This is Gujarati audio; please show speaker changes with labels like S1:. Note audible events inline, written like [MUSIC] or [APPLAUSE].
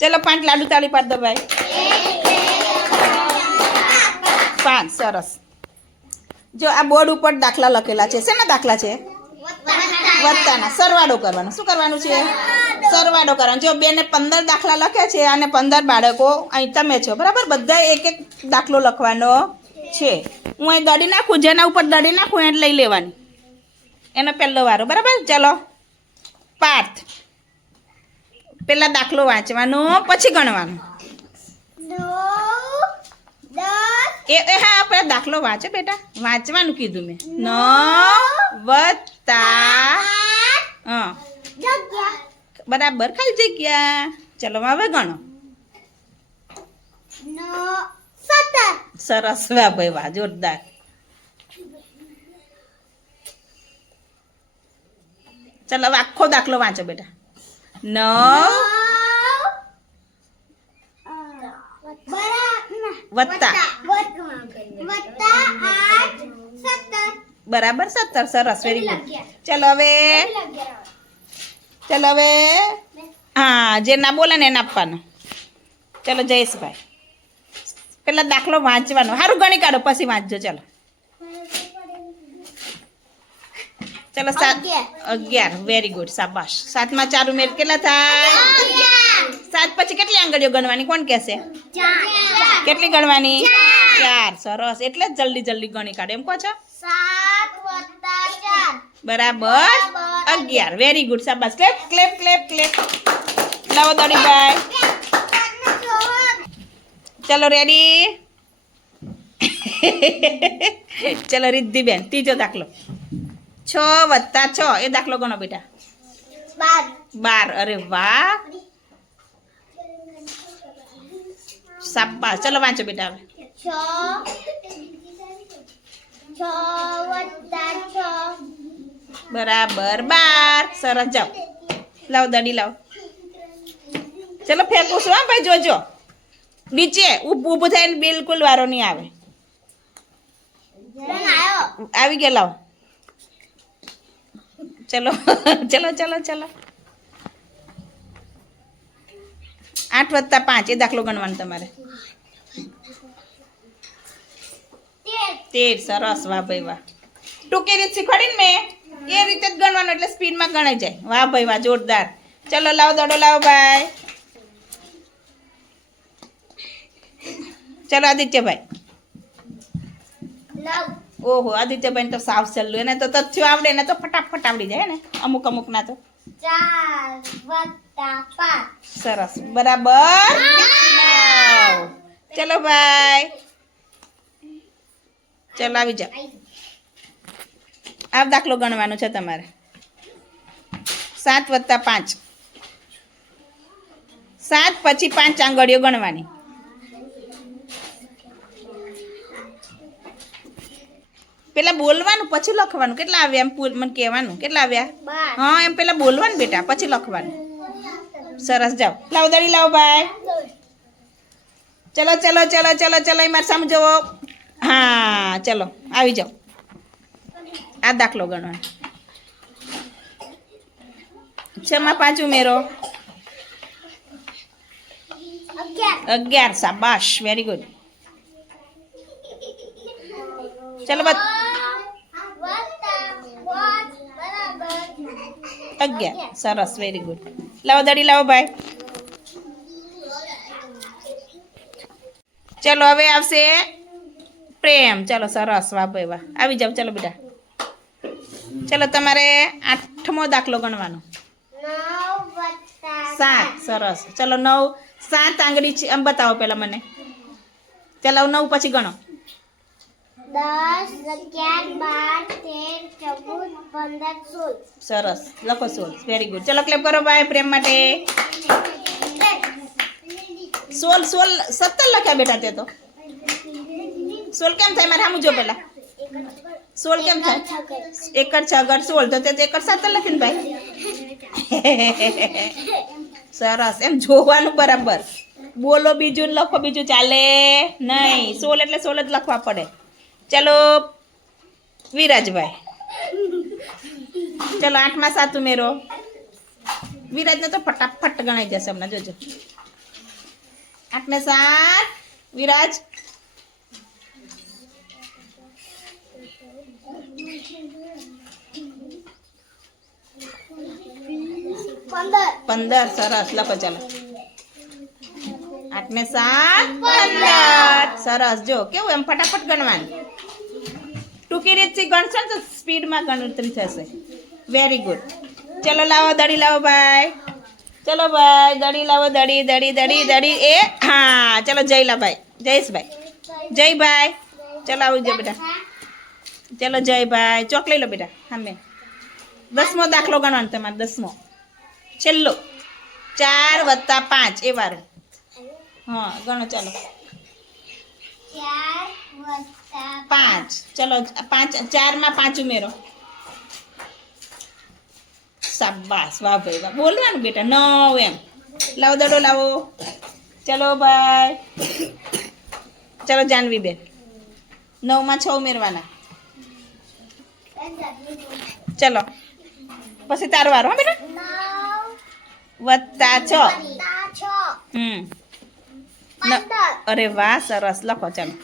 S1: ચલો પાંચ લાડુ તાળી પાડ દો ભાઈ. પાંચ, સરસ. જો આ બોર્ડ ઉપર દાખલા લખેલા છે. શેના દાખલા છે? વત્તાના. સરવાળો કરવાનો. શું કરવાનું છે? સરવાળો કરવાનો. જો બેને પંદર દાખલા લખ્યા છે અને પંદર બાળકો અહીં તમે છો. બરાબર? બધા એક એક દાખલો લખવાનો છે. હું અહીં દડી નાખું, જેના ઉપર દડી નાખું એને લઈ લેવાની. એનો પહેલો વારો. બરાબર? ચલો. પાર્થ. પેલા દાખલો વાંચવાનો, પછી ગણવાનો. એ એ હા, આપણે દાખલો વાંચો બેટા. વાંચવાનું કીધું મેં. નવ વત્તા હા બરાબર, ખાલી જગ્યા. ચલો, હવે ગણો. સરસ, વાહ ભાઈ, વાહ, જોરદાર. ચલો આખો દાખલો વાંચો બેટા. નવ વત્તા. બરાબર સત્તર, સરસ વેરી ગુડ ચલો હવે ચલો હવે, હા જે ના બોલે ને એને આપવાનો. ચલો જયેશભાઈ. પેલા દાખલો વાંચવાનો. સારું ગણી કાઢો, પછી વાંચજો, ચલો. ચલો સાત
S2: અગિયાર.
S1: વેરી ગુડ શાબાશ. સાતમાં ચાર ઉમેર કેટલા થાય? સાત પછી કેટલી આંગળીઓ ગણવાની? કોણ કહેશે? કેટલી ગણવાની? ચાર. સરસ. એટલે જ જલ્દી જલ્દી ગણી કાઢે. એમ કહો છો? બરાબર. અગિયાર. વેરી ગુડ શાબાશ. ક્લેપ ક્લેપ ક્લેપ ક્લેપ લાવો દડીભાઈ ચલો રેડી [LAUGHS] ચલો રિદ્ધિબેન ત્રીજો દાખલો. છ વત્તા છ. એ દાખલો ગણો બેટા? બાર. અરે વાહ. સાપા ચલો વાંચો બેટા હવે. બરાબર. બાર. સરસ. જાઓ. લાવ દડી લાવ. ચલો ફેંકું છું હા ભાઈ જોજો. નીચે ઊભું થઈને બિલકુલ વારો નહીં આવે. આવી ગયા લાવ. ચલો ચલો ચલો ચલો. આઠ વત્તા પાંચ, એ દાખલો ગણવાનો તમારે. તેર, સરસ, વાહ ભાઈ, વાહ. ટૂંકી રીત શીખવાડી ને મેં. એ રીતે જ ગણવાનું, એટલે સ્પીડમાં ગણાઈ જાય. વાહ ભાઈ, વાહ, જોરદાર. ચલો, લાવો દડો, લાવો, ભાઈ. ચલો, આદિત્યભાઈ. ઓહો આદિત્યબેન તો સાવ સહેલું. એને તો તથ્યો આવડે ને તો ફટાફટ આવડી જાય ને. અમુક અમુક ના તો સરસ. બરાબર. ચલો ભાઈ. ચલો આવી જાઓ. આ દાખલો ગણવાનો છે તમારે. સાત વત્તા પાંચ. સાત પછી પાંચ આંગળીઓ ગણવાની. પેલા બોલવાનું પછી લખવાનું. કેટલા આવ્યા એમ પૂર- મને કહેવાનું કેટલા આવ્યા?
S2: બાર.
S1: હા એમ પેલા બોલવાનું બેટા પછી લખવાનું. સરસ જાઓ. લાવ દડી લાવ ભાઈ. ચલો ચલો ચલો ચલો ચલો એ મારે સામે જુઓ. હા ચલો આવી જાઓ. આ દાખલો ગણવાનો. છમાં પાંચ ઉમેરો.
S2: અગિયાર.
S1: અગિયાર શાબાશ વેરી ગુડ ચલો બસ
S2: વત્તા પાંચ બરાબર
S1: અગિયાર સરસ વેરી ગુડ લાવો દડી લાવો ભાઈ ચલો હવે આવશે પ્રેમ ચલો સરસ વાહ ભાઈ વાહ આવી જાઓ ચલો બેટા ચલો તમારે આઠમો દાખલો ગણવાનો
S2: નવ વત્તા
S1: સાત સરસ ચલો નવ સાત આંગળી છે આમ બતાવો પહેલાં મને ચલો નવ પછી ગણો
S2: દસ અગિયાર બાર તેર ચૌદ પંદર સોળ
S1: સરસ. લખો સોલ વેરી ગુડ ચલો ક્લેપ કરો ભાઈ પ્રેમ માટે. સોલ સોલ સત્તર લખ્યા બેટા તે તો. સોલ કેમ થાય? મારે સામું પેલા સોળ કેમ થાય? એકડ છગડ સોળ. તો તે એકડ સત્તર લખીને ભાઈ. સરસ. એમ જોવાનું બરાબર. બોલો બીજું, લખો બીજું. ચાલે. નહીં. સોળ એટલે સોળ જ લખવા પડે. ચલો, વિરાજભાઈ. ચલો આઠમાં સાત ઉમેરો. વિરાજને તો ફટાફટ ગણાઈ જશે હમણાં જોજો. આઠ ને સાત વિરાજ.
S2: પંદર.
S1: પંદર સરસ લખો ચાલો. આઠ ને સાત પંદર. સરસ જો કેવું એમ ફટાફટ ગણવાનું. ટૂંકી રીતથી ગણશો ને તો સ્પીડમાં ગણતરી થશે. વેરી ગુડ ચલો લાવો દડી લાવો ભાઈ. ચલો ભાઈ દડી લાવો દડી દડી દડી દડી એ હા ચલો જયલા ભાઈ. જયેશભાઈ જય ભાઈ. ચલો આવું જો બેટા. ચલો જય ભાઈ. ચોક લઈ લો બેટા. હામે દસમો દાખલો ગણવાનો તમારે દસમો. છેલ્લો. ચાર વત્તા પાંચ એ વારો. હા ગણો ચાલો. પાંચ. ચલો પાંચ ચારમાં પાંચ ઉમેરો. શાબાશ વાહ ભાઈ વાહ. બોલવાનું બેટા નવ એમ. લાવો દડો લાવો. ચલો ભાઈ ચલો જાનવી બેન. નવમાં છ ઉમેરવાના. ચલો. પછી તારો વારો હા બેટા? વત્તા છ. હમ. અરે વાહ સરસ. લખો ચાલો.